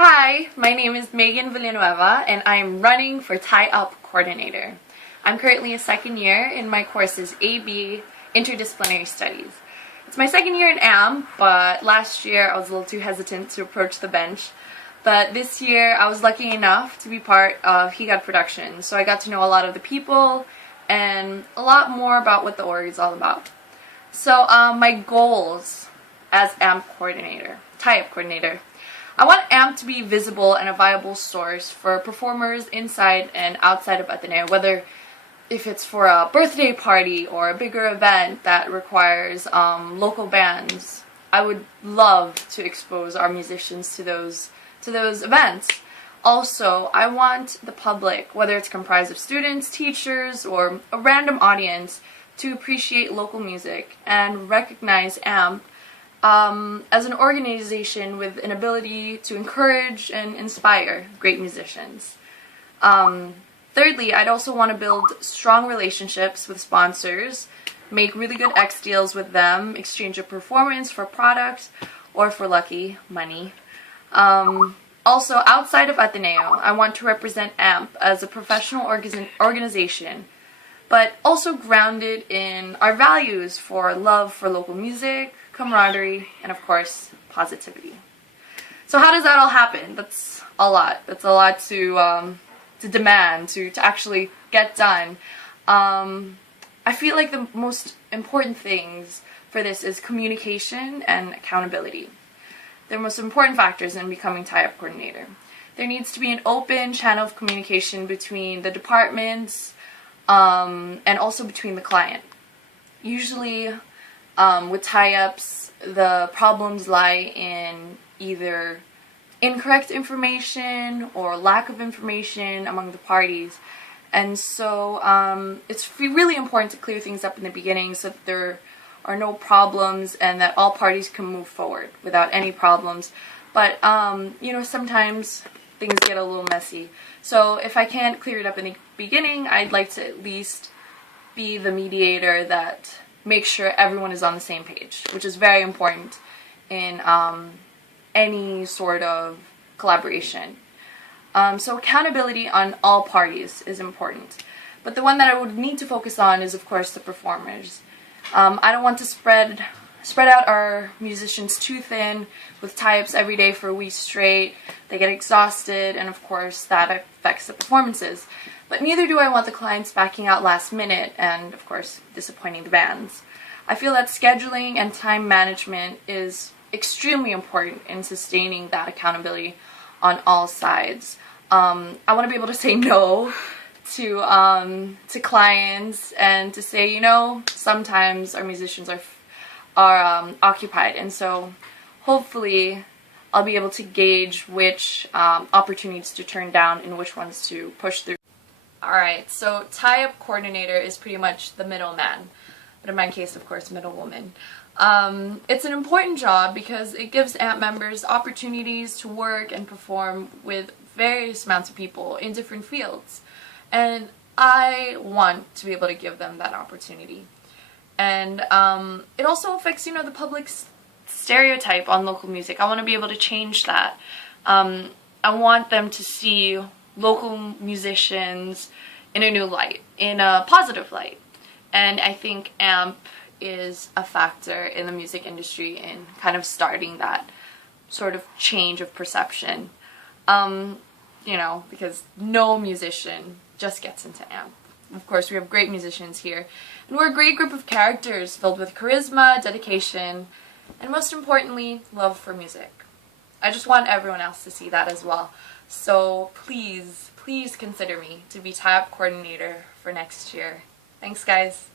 Hi, my name is Megan Villanueva and I'm running for tie-up coordinator. I'm currently a second year and my course is AB Interdisciplinary Studies. It's my second year in AM, but last year I was a little too hesitant to approach the bench. But this year I was lucky enough to be part of HEGAD production, so I got to know a lot of the people and a lot more about what the org is all about. So my goals as AMP coordinator, tie-up coordinator. I want AMP to be visible and a viable source for performers inside and outside of Ateneo, whether if it's for a birthday party or a bigger event that requires local bands. I would love to expose our musicians to those events. Also, I want the public, whether it's comprised of students, teachers, or a random audience, to appreciate local music and recognize AMP as an organization with an ability to encourage and inspire great musicians. Thirdly, I'd also want to build strong relationships with sponsors, make really good X deals with them, exchange a performance for product or for lucky money. Also, outside of Ateneo, I want to represent AMP as a professional organization, but also grounded in our values for love for local music, camaraderie, and of course, positivity. So how does that all happen? That's a lot. That's a lot to demand, to actually get done. I feel like the most important things for this is communication and accountability. They're most important factors in becoming tie-up coordinator. There needs to be an open channel of communication between the departments and also between the client. Usually, with tie-ups, the problems lie in either incorrect information or lack of information among the parties. And so it's really important to clear things up in the beginning so that there are no problems and that all parties can move forward without any problems. But, sometimes things get a little messy. So if I can't clear it up in the beginning, I'd like to at least be the mediator that makes sure everyone is on the same page, which is very important in any sort of collaboration. So accountability on all parties is important. But the one that I would need to focus on is, of course, the performers. I don't want to spread out our musicians too thin with tie-ups every day for a week straight. They get exhausted, and of course that affects the performances. But neither do I want the clients backing out last minute and, of course, disappointing the bands. I feel that scheduling and time management is extremely important in sustaining that accountability on all sides. I want to be able to say no to clients and to say, sometimes our musicians are occupied, and so hopefully I'll be able to gauge which opportunities to turn down and which ones to push through. Alright, so tie-up coordinator is pretty much the middleman, but in my case, of course, middlewoman. It's an important job because it gives AMP members opportunities to work and perform with various amounts of people in different fields. And I want to be able to give them that opportunity. And it also affects, the public's stereotype on local music. I want to be able to change that. I want them to see local musicians in a new light, in a positive light. And I think AMP is a factor in the music industry in kind of starting that sort of change of perception. Because no musician just gets into AMP. Of course, we have great musicians here, and we're a great group of characters filled with charisma, dedication, and most importantly, love for music. I just want everyone else to see that as well. So please consider me to be tie-up coordinator for next year. Thanks, guys.